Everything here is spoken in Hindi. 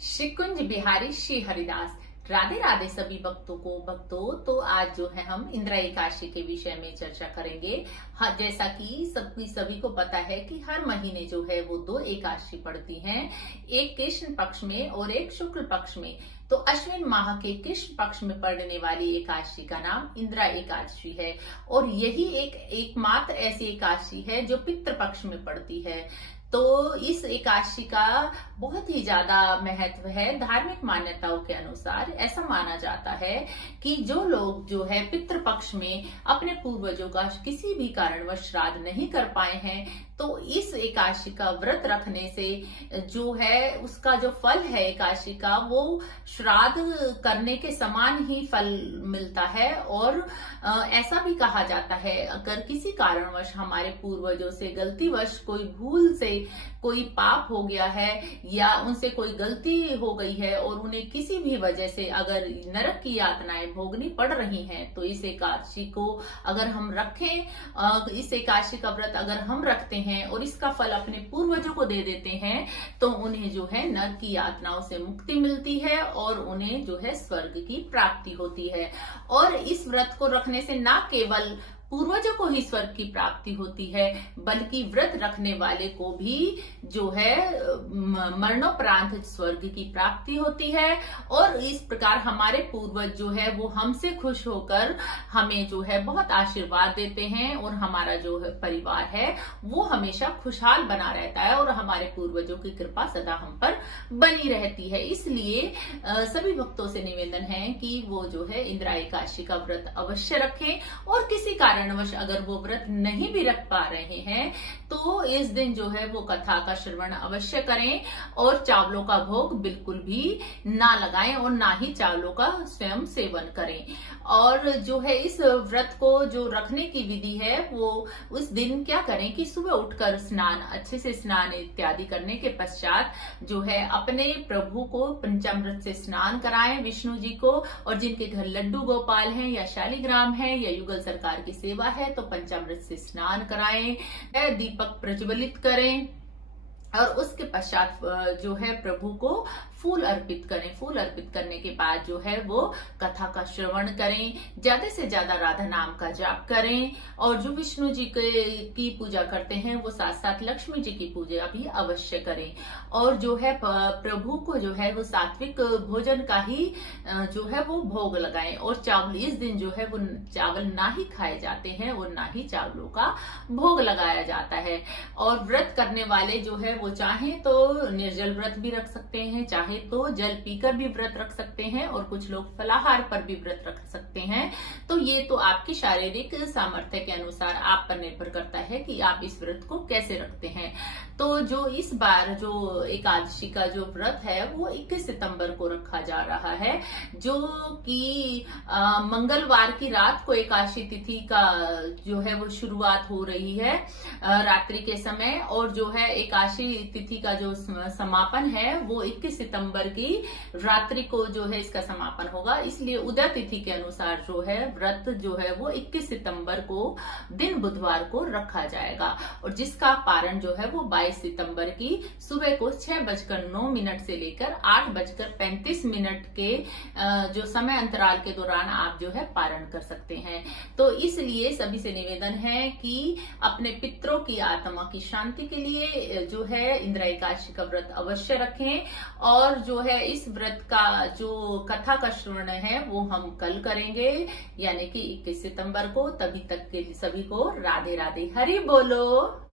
श्री कुंज बिहारी श्री हरिदास। राधे राधे सभी भक्तों तो आज जो है हम इंदिरा एकादशी के विषय में चर्चा करेंगे। हाँ, जैसा कि सभी को पता है कि हर महीने जो है वो 2 एकादशी पड़ती हैं, एक कृष्ण पक्ष में और एक शुक्ल पक्ष में। तो अश्विन माह के कृष्ण पक्ष में पड़ने वाली एकादशी का नाम इंदिरा एकादशी है और यही एकमात्र ऐसी एकादशी है जो पितृ पक्ष में पड़ती है। तो इस एकादशी का बहुत ही ज्यादा महत्व है। धार्मिक मान्यताओं के अनुसार ऐसा माना जाता है कि जो लोग जो है पितृ पक्ष में अपने पूर्वजों का किसी भी कारणवश श्राद्ध नहीं कर पाए हैं, तो इस एकादशी का व्रत रखने से जो है उसका जो फल है एकादशी का, वो श्राद्ध करने के समान ही फल मिलता है। और ऐसा भी कहा जाता है, अगर किसी कारणवश हमारे पूर्वजों से गलतीवश कोई भूल से कोई पाप हो गया है या उनसे कोई गलती हो गई है और उन्हें किसी भी वजह से अगर नरक की यातनाएं भोगनी पड़ रही हैं, तो इस एकादशी को अगर हम रखें, इस एकादशी का व्रत अगर हम रखते हैं और इसका फल अपने पूर्वजों को दे देते हैं, तो उन्हें जो है नरक की यातनाओं से मुक्ति मिलती है और उन्हें जो है स्वर्ग की प्राप्ति होती है। और इस व्रत को रखने से न केवल पूर्वजों को ही स्वर्ग की प्राप्ति होती है, बल्कि व्रत रखने वाले को भी जो है मरणोपरांत स्वर्ग की प्राप्ति होती है। और इस प्रकार हमारे पूर्वज जो है वो हमसे खुश होकर हमें जो है बहुत आशीर्वाद देते हैं और हमारा जो है परिवार है वो हमेशा खुशहाल बना रहता है और हमारे पूर्वजों की कृपा सदा हम पर बनी रहती है। इसलिए सभी भक्तों से निवेदन है कि वो जो है इंदिरा एकादशी का व्रत अवश्य रखें। और किसी कारणवश अगर वो व्रत नहीं भी रख पा रहे हैं, तो इस दिन जो है वो कथा का श्रवण अवश्य करें और चावलों का भोग बिल्कुल भी ना लगाएं और ना ही चावलों का स्वयं सेवन करें। और जो है इस व्रत को जो रखने की विधि है, वो उस दिन क्या करें कि सुबह उठकर अच्छे से स्नान इत्यादि करने के पश्चात जो है अपने प्रभु को पंचामृत से स्नान कराएं, विष्णु जी को। और जिनके घर लड्डू गोपाल हैं या शालिग्राम है या युगल सरकार की सेवा है, तो पंचामृत से स्नान कराएं, दीपक प्रज्वलित करें और उसके पश्चात जो है प्रभु को फूल अर्पित करें। फूल अर्पित करने के बाद जो है वो कथा का श्रवण करें, ज्यादा से ज्यादा राधा नाम का जाप करें। और जो विष्णु जी की पूजा करते हैं वो साथ साथ लक्ष्मी जी की पूजा भी अवश्य करें। और जो है प्रभु को जो है वो सात्विक भोजन का ही जो है वो भोग लगाएं। और चावल इस दिन जो है वो चावल ना ही खाए जाते हैं और ना ही चावलों का भोग लगाया जाता है। और व्रत करने वाले जो है वो चाहे तो निर्जल व्रत भी रख सकते हैं, चाहे तो जल पीकर भी व्रत रख सकते हैं और कुछ लोग फलाहार पर भी व्रत रख सकते हैं। तो ये तो आपकी शारीरिक सामर्थ्य के अनुसार आप पर निर्भर करता है कि आप इस व्रत को कैसे रखते हैं। तो जो इस बार जो एकादशी का जो व्रत है वो 21 सितंबर को रखा जा रहा है, जो कि मंगलवार की रात को एकादशी तिथि का जो है वो शुरुआत हो रही है रात्रि के समय। और जो है एकादशी तिथि का जो समापन है वो 21 सितंबर की रात्रि को जो है इसका समापन होगा। इसलिए उदय तिथि के अनुसार जो है व्रत जो है वो 21 सितंबर को दिन बुधवार को रखा जाएगा और जिसका पारण जो है वो 22 सितंबर की सुबह को 6:09 से लेकर 8:35 के जो समय अंतराल के दौरान आप जो है पारण कर सकते हैं। तो इसलिए सभी से निवेदन है कि अपने पितरों की आत्मा की शांति के लिए जो है इंदिरा एकादशी का व्रत अवश्य रखें। और जो है इस व्रत का जो कथा का श्रवण है वो हम कल करेंगे, यानी कि 21 सितंबर को। तभी तक के लिए सभी को राधे राधे, हरि बोलो।